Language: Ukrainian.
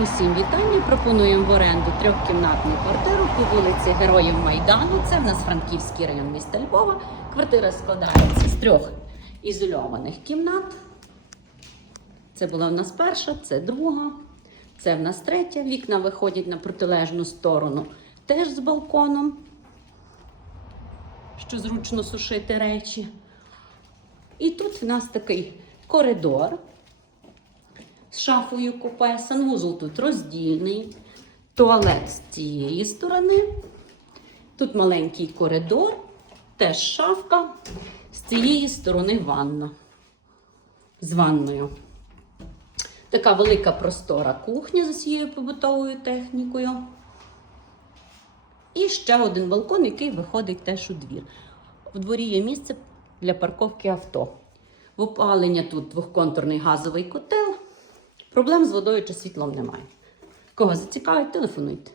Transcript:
Усім вітання. Пропонуємо в оренду трьохкімнатну квартиру по вулиці Героїв Майдану. Це в нас Франківський район міста Львова. Квартира складається з трьох ізольованих кімнат. Це була в нас перша, це друга, це в нас третя. Вікна виходять на протилежну сторону, теж з балконом, що зручно сушити речі. І тут в нас такий коридор з шафою купе. Санвузол тут роздільний, туалет з цієї сторони. Тут маленький коридор, теж шафка, з цієї сторони ванна. З ванною. Така велика простора кухня з усією побутовою технікою. І ще один балкон, який виходить теж у двір. В дворі є місце для парковки авто. В опалення тут двохконтурний газовий котел. Проблем з водою чи світлом немає. Кого зацікавить, телефонуйте.